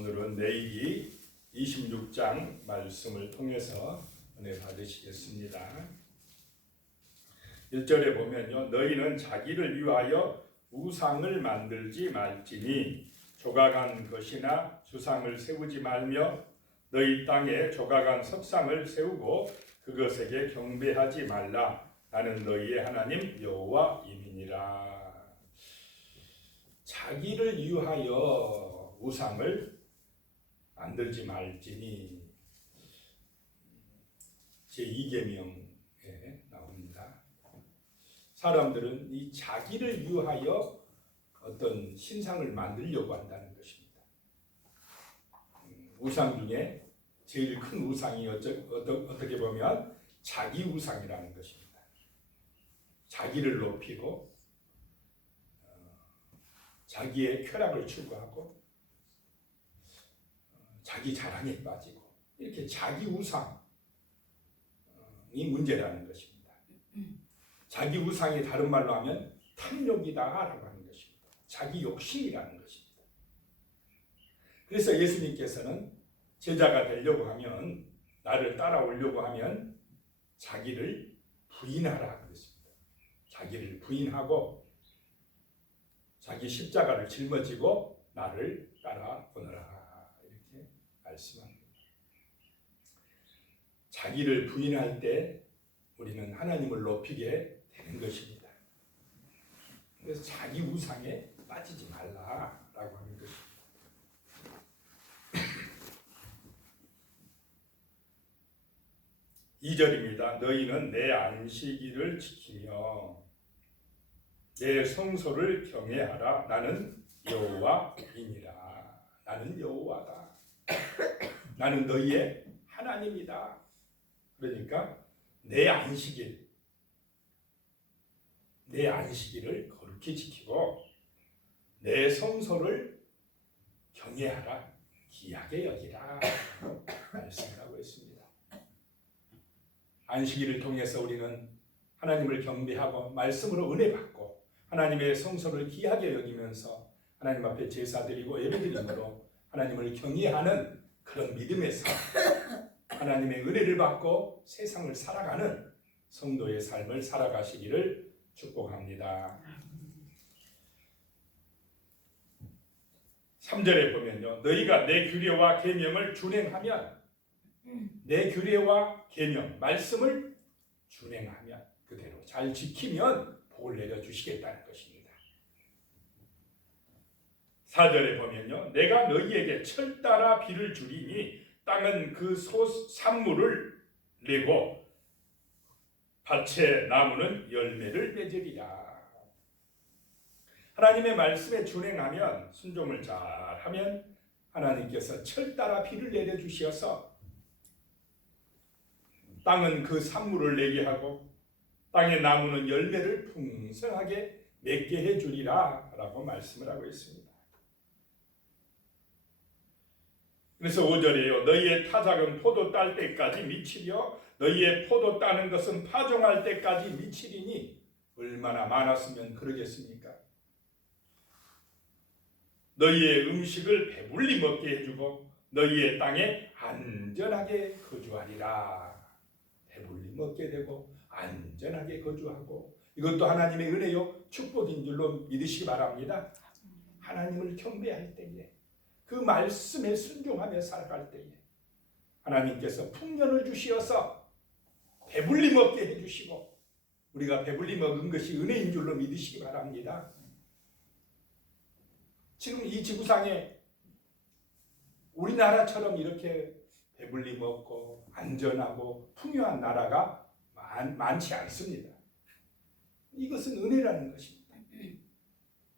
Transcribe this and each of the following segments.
오늘은 레위기 26장 말씀을 통해서 은혜 받으시겠습니다. 1절에 보면요, 너희는 자기를 위하여 우상을 만들지 말지니 조각한 것이나 주상을 세우지 말며 너희 땅에 조각한 석상을 세우고 그것에게 경배하지 말라. 나는 너희의 하나님 여호와임이니라. 자기를 위하여 우상을 만들지 말지니 제2계명에 나옵니다. 사람들은 이 자기를 위하여 어떤 신상을 만들려고 한다는 것입니다. 우상 중에 제일 큰 우상이 어떻게 보면 자기 우상이라는 것입니다. 자기를 높이고 자기의 쾌락을 추구하고 자기 자랑에 빠지고 이렇게 자기 우상이 문제라는 것입니다. 자기 우상이 다른 말로 하면 탐욕이다라고 하는 것입니다. 자기 욕심이라는 것입니다. 그래서 예수님께서는 제자가 되려고 하면, 나를 따라오려고 하면 자기를 부인하라 그랬습니다. 자기를 부인하고 자기 십자가를 짊어지고 나를 따라오너라, 이렇게 말씀합니다. 자기를 부인할 때 우리는 하나님을 높이게 되는 것입니다. 그래서 자기 우상에 빠지지 말라라고 하는 것입니다. 2절입니다. 너희는 내 안식일을 지키며 내 성소를 경외하라. 나는 여호와이니라. 나는 여호와다. 나는 너희의 하나님이다. 그러니까 내 안식일을 거룩히 지키고 내 성소를 경외하라, 귀하게 여기라 말씀을 하고 있습니다. 안식일을 통해서 우리는 하나님을 경배하고 말씀으로 은혜 받고 하나님의 성소를 귀하게 여기면서 하나님 앞에 제사 드리고 예배 드림으로 하나님을 경외하는 그런 믿음의 삶, 하나님의 은혜를 받고 세상을 살아가는 성도의 삶을 살아가시기를 축복합니다. 3절에 보면요, 너희가 내 규례와 계명을 준행하면, 내 규례와 계명, 말씀을 준행하면, 그대로 잘 지키면 복을 내려주시겠다는 것입니다. 4절에 보면요, 내가 너희에게 철 따라 비를 주리니 땅은 그 산물을 내고 밭의 나무는 열매를 맺으리라. 하나님의 말씀에 준행하면, 순종을 잘하면 하나님께서 철 따라 비를 내려주셔서 땅은 그 산물을 내게 하고 땅의 나무는 열매를 풍성하게 맺게 해주리라 라고 말씀을 하고 있습니다. 그래서 5절에요, 너희의 타작은 포도 딸 때까지 미치려 너희의 포도 따는 것은 파종할 때까지 미치리니 얼마나 많았으면 그러겠습니까? 너희의 음식을 배불리 먹게 해주고 너희의 땅에 안전하게 거주하리라. 배불리 먹게 되고 안전하게 거주하고, 이것도 하나님의 은혜요 축복인 줄로 믿으시기 바랍니다. 하나님을 경배할 때에, 그 말씀에 순종하며 살아갈 때에 하나님께서 풍년을 주시어서 배불리 먹게 해주시고, 우리가 배불리 먹은 것이 은혜인 줄로 믿으시기 바랍니다. 지금 이 지구상에 우리나라처럼 이렇게 배불리 먹고 안전하고 풍요한 나라가 많지 않습니다. 이것은 은혜라는 것입니다.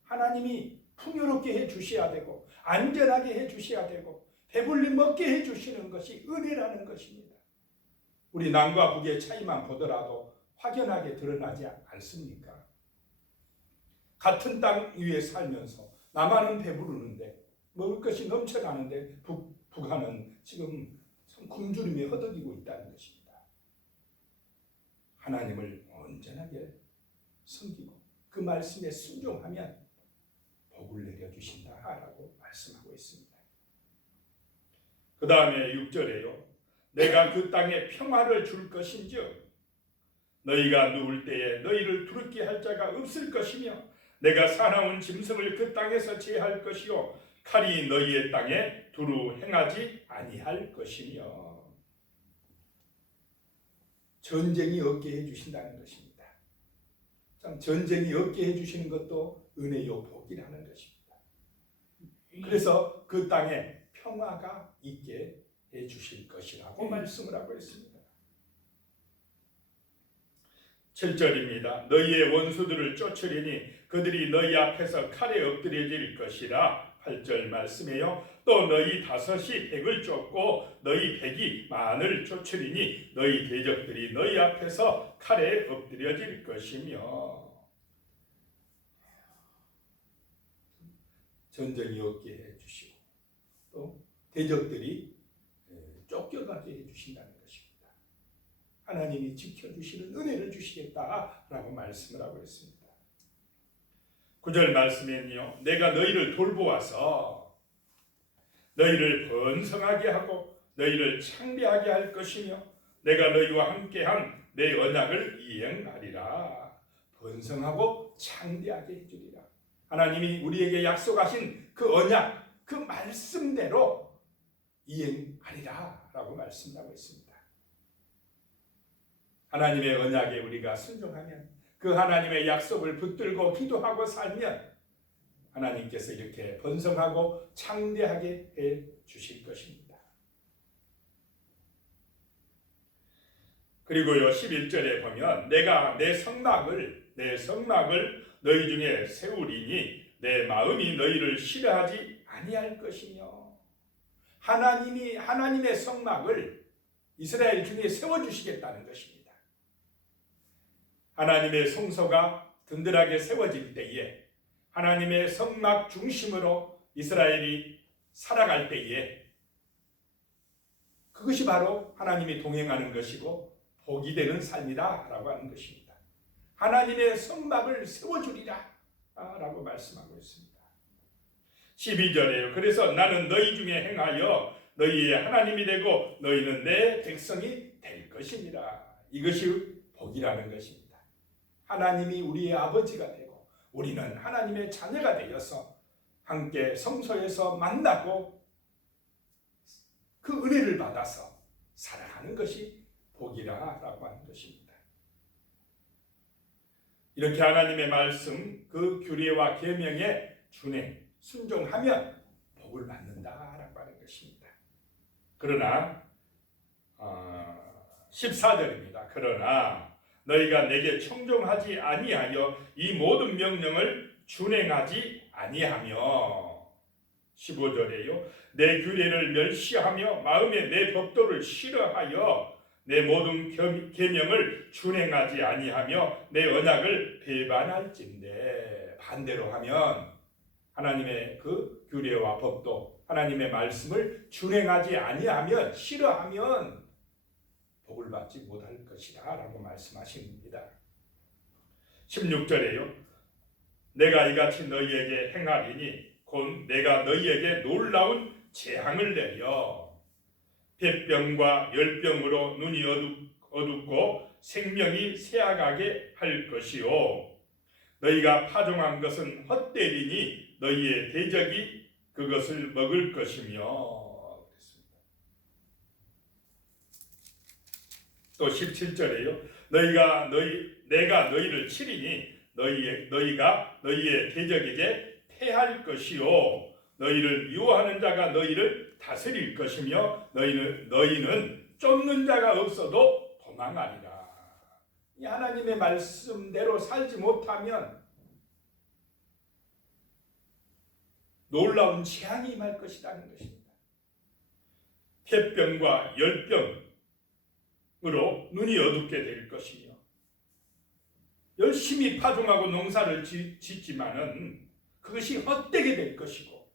하나님이 풍요롭게 해주셔야 되고 안전하게 해주셔야 되고 배불리 먹게 해주시는 것이 은혜라는 것입니다. 우리 남과 북의 차이만 보더라도 확연하게 드러나지 않습니까? 같은 땅 위에 살면서 남한은 배부르는데, 먹을 것이 넘쳐나는데 북한은 지금 굶주림에 허덕이고 있다는 것입니다. 하나님을 온전하게 섬기고 그 말씀에 순종하면 복을 내려주신다라고 말씀하고 있습니다. 그 다음에 6절에요. 내가 그 땅에 평화를 줄 것인즉 너희가 누울 때에 너희를 두렵게 할 자가 없을 것이며 내가 사나운 짐승을 그 땅에서 제할 것이요 칼이 너희의 땅에 두루 행하지 아니할 것이며. 전쟁이 없게 해주신다는 것입니다. 참 전쟁이 없게 해주시는 것도 은혜요 복이라는 것입니다. 그래서 그 땅에 평화가 있게 해주실 것이라고 말씀을 하고 있습니다. 7절입니다. 너희의 원수들을 쫓으리니 그들이 너희 앞에서 칼에 엎드려질 것이라. 8절 말씀이에요. 또 너희 다섯이 백을 쫓고 너희 백이 만을 쫓으리니 너희 대적들이 너희 앞에서 칼에 엎드려질 것이며. 전쟁이 없게 해주시고 또 대적들이 쫓겨가게 해주신다는 것입니다. 하나님이 지켜주시는 은혜를 주시겠다라고 말씀을 하고 있습니다. 9절 말씀에는요. 내가 너희를 돌보아서 너희를 번성하게 하고 너희를 창대하게 할 것이며 내가 너희와 함께한 내 언약을 이행하리라. 번성하고 창대하게 해주리라. 하나님이 우리에게 약속하신 그 언약, 그 말씀대로 이행하리라 라고 말씀하고 있습니다. 하나님의 언약에 우리가 순종하면, 그 하나님의 약속을 붙들고 기도하고 살면 하나님께서 이렇게 번성하고 창대하게 해 주실 것입니다. 그리고요 11절에 보면 내가 내 성막을 너희 중에 세우리니 내 마음이 너희를 싫어하지 아니할 것이며. 하나님이 하나님의 성막을 이스라엘 중에 세워주시겠다는 것입니다. 하나님의 성소가 든든하게 세워질 때에, 하나님의 성막 중심으로 이스라엘이 살아갈 때에 그것이 바로 하나님이 동행하는 것이고 복이 되는 삶이다 라고 하는 것입니다. 하나님의 성막을 세워주리라 라고 말씀하고 있습니다. 12절에요. 그래서 나는 너희 중에 행하여 너희의 하나님이 되고 너희는 내 백성이 될 것이니라. 이것이 복이라는 것입니다. 하나님이 우리의 아버지가 되고 우리는 하나님의 자녀가 되어서 함께 성소에서 만나고 그 은혜를 받아서 살아가는 것이 복이라고 하는 것입니다. 이렇게 하나님의 말씀, 그 규례와 계명에 준행, 순종하면 복을 받는다라고 하는 것입니다. 그러나 14절입니다. 그러나 너희가 내게 청종하지 아니하여 이 모든 명령을 준행하지 아니하며. 15절에요. 내 규례를 멸시하며 마음에 내 법도를 싫어하여 내 모든 계명을 준행하지 아니하며 내 언약을 배반할진대. 반대로 하면 하나님의 그 규례와 법도, 하나님의 말씀을 준행하지 아니하면, 싫어하면 복을 받지 못할 것이다 라고 말씀하십니다. 16절에요. 내가 이같이 너희에게 행하리니 곧 내가 너희에게 놀라운 재앙을 내려 폐병과 열병으로 눈이 어둡고 생명이 쇠약하게 할 것이요 너희가 파종한 것은 헛되리니 너희의 대적이 그것을 먹을 것이며. 또 17절에요. 내가 너희를 치리니 너희가 너희의 대적에게 패할 것이요 너희를 미워하는 자가 너희를 다스릴 것이며 너희는 쫓는 자가 없어도 도망하리라. 이 하나님의 말씀대로 살지 못하면 놀라운 재앙이 임할 것이라는 것입니다. 폐병과 열병 으로 눈이 어둡게 될 것이며 열심히 파종하고 농사를 짓지만은 그것이 헛되게 될 것이고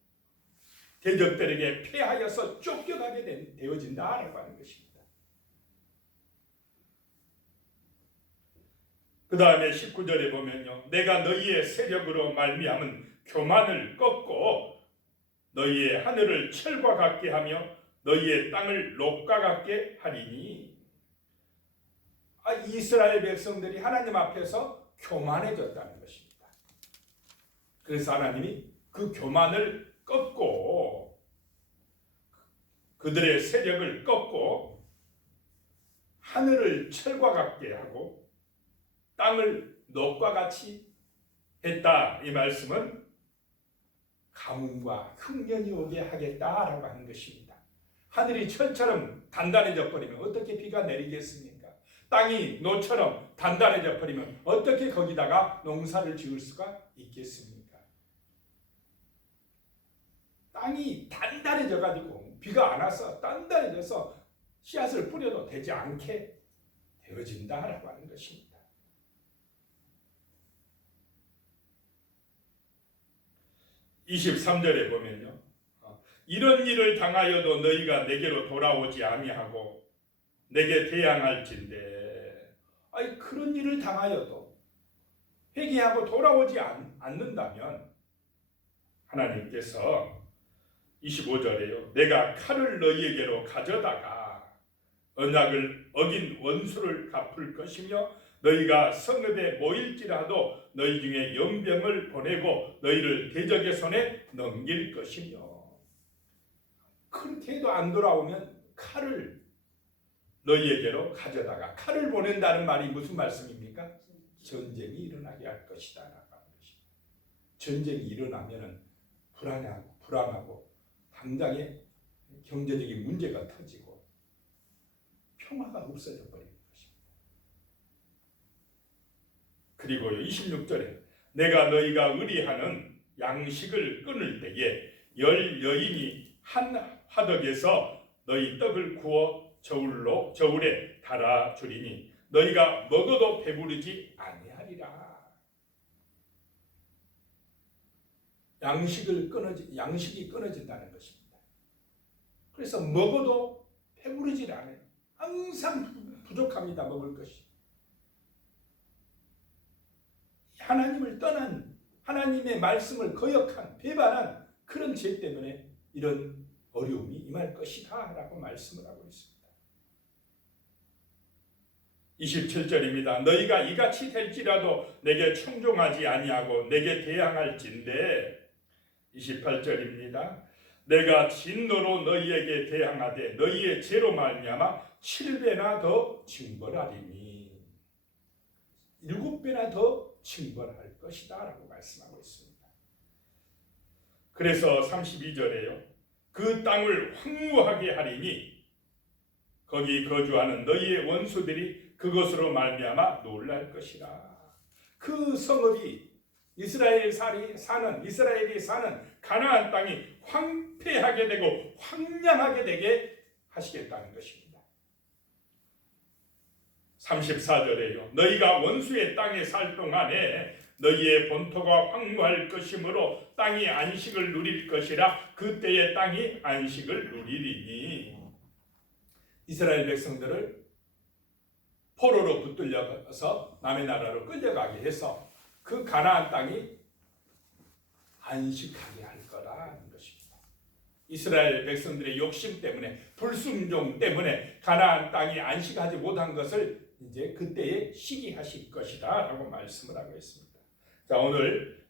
대적들에게 패하여서 쫓겨가게 되어진다라고 하는 것입니다. 그 다음에 19절에 보면요. 내가 너희의 세력으로 말미암은 교만을 꺾고 너희의 하늘을 철과 같게 하며 너희의 땅을 녹과 같게 하리니. 이스라엘 백성들이 하나님 앞에서 교만해졌다는 것입니다. 그래서 하나님이 그 교만을 꺾고 그들의 세력을 꺾고 하늘을 철과 같게 하고 땅을 녹과 같이 했다. 이 말씀은 가뭄과 흉년이 오게 하겠다라고 하는 것입니다. 하늘이 철처럼 단단해져 버리면 어떻게 비가 내리겠습니까? 땅이 노처럼 단단해져 버리면 어떻게 거기다가 농사를 지을 수가 있겠습니까? 땅이 단단해져 가지고 비가 안 와서 단단해져서 씨앗을 뿌려도 되지 않게 되어진다라고 하는 것입니다. 23절에 보면요, 이런 일을 당하여도 너희가 내게로 돌아오지 아니하고 내게 대항할진대. 그런 일을 당하여도 회개하고 돌아오지 않는다면 하나님께서 25절에요, 내가 칼을 너희에게로 가져다가 언약을 어긴 원수를 갚을 것이며 너희가 성읍에 모일지라도 너희 중에 연병을 보내고 너희를 대적의 손에 넘길 것이며. 그렇게 해도 안 돌아오면 칼을 너희에게로 가져다가. 칼을 보낸다는 말이 무슨 말씀입니까? 전쟁이 일어나게 할 것이다 라고 하는 것입니다. 전쟁이 일어나면 불안하고 당장에 경제적인 문제가 터지고 평화가 없어져 버립니다. 그리고 26절에 내가 너희가 의리하는 양식을 끊을 때에 열 여인이 한 화덕에서 너희 떡을 구워 저울에 달아 주리니 너희가 먹어도 배부르지 아니하리라. 양식이 끊어진다는 것입니다. 그래서 먹어도 배부르지 않아요. 항상 부족합니다. 먹을 것이. 하나님을 떠난, 하나님의 말씀을 거역한, 배반한 그런 죄 때문에 이런 어려움이 임할 것이다 라고 말씀을 하고 있습니다. 27절입니다. 너희가 이같이 될지라도 내게 청종하지 아니하고 내게 대항할진대. 28절입니다. 내가 진노로 너희에게 대항하되 너희의 죄로 말미암아 7배나 더 징벌하리니. 7배나 더 징벌할 것이다 라고 말씀하고 있습니다. 그래서 32절에요. 그 땅을 황무하게 하리니 거기 거주하는 너희의 원수들이 그것으로 말미암아 놀랄 것이라. 그 성읍이 이스라엘이 사는 가나안 땅이 황폐하게 되고 황량하게 되게 하시겠다는 것입니다. 34절에요. 너희가 원수의 땅에 살 동안에 너희의 본토가 황무할 것이므로 땅이 안식을 누릴 것이라. 그때의 땅이 안식을 누리리니. 이스라엘 백성들을 포로로 붙들려서 남의 나라로 끌려가게 해서 그 가나안 땅이 안식하게 할 거라는 것입니다. 이스라엘 백성들의 욕심 때문에, 불순종 때문에 가나안 땅이 안식하지 못한 것을 이제 그때에 시기하실 것이다 라고 말씀을 하고 있습니다. 자, 오늘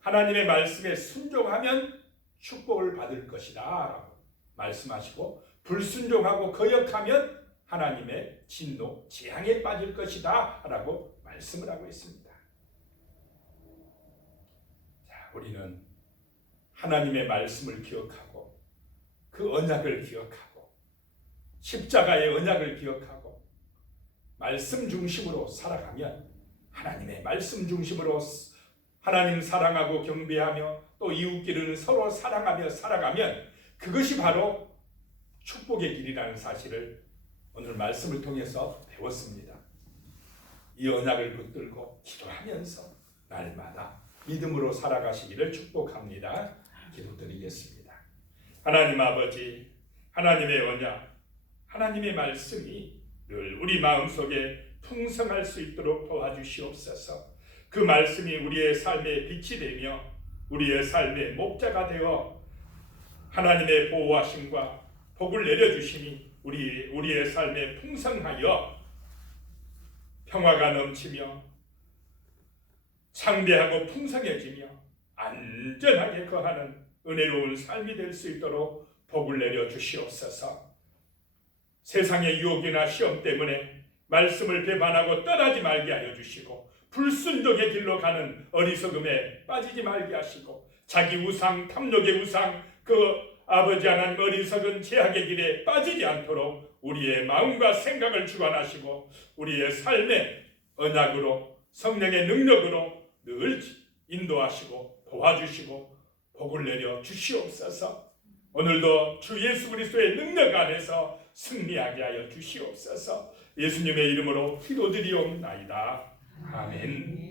하나님의 말씀에 순종하면 축복을 받을 것이다 라고 말씀하시고, 불순종하고 거역하면 하나님의 진노, 재앙에 빠질 것이다 라고 말씀을 하고 있습니다. 자, 우리는 하나님의 말씀을 기억하고 그 언약을 기억하고 십자가의 언약을 기억하고 말씀 중심으로 살아가면, 하나님의 말씀 중심으로 하나님 사랑하고 경배하며 또 이웃끼리는 서로 사랑하며 살아가면 그것이 바로 축복의 길이라는 사실을 오늘 말씀을 통해서 배웠습니다. 이 언약을 붙들고 기도하면서 날마다 믿음으로 살아가시기를 축복합니다. 기도드리겠습니다. 하나님 아버지, 하나님의 언약, 하나님의 말씀이 늘 우리 마음속에 풍성할 수 있도록 도와주시옵소서. 그 말씀이 우리의 삶의 빛이 되며 우리의 삶의 목자가 되어 하나님의 보호하심과 복을 내려주시니 우리의 삶에 풍성하여 평화가 넘치며 창대하고 풍성해지며 안전하게 거하는 은혜로운 삶이 될 수 있도록 복을 내려 주시옵소서. 세상의 유혹이나 시험 때문에 말씀을 배반하고 떠나지 말게 하여 주시고, 불순종의 길로 가는 어리석음에 빠지지 말게 하시고, 자기 우상, 탐욕의 우상, 그 아버지 하나님 어리석은 제약의 길에 빠지지 않도록 우리의 마음과 생각을 주관하시고, 우리의 삶의 언약으로 성령의 능력으로 늘 인도하시고 도와주시고 복을 내려 주시옵소서. 오늘도 주 예수 그리스도의 능력 안에서 승리하게 하여 주시옵소서. 예수님의 이름으로 기도드리옵나이다. 아멘.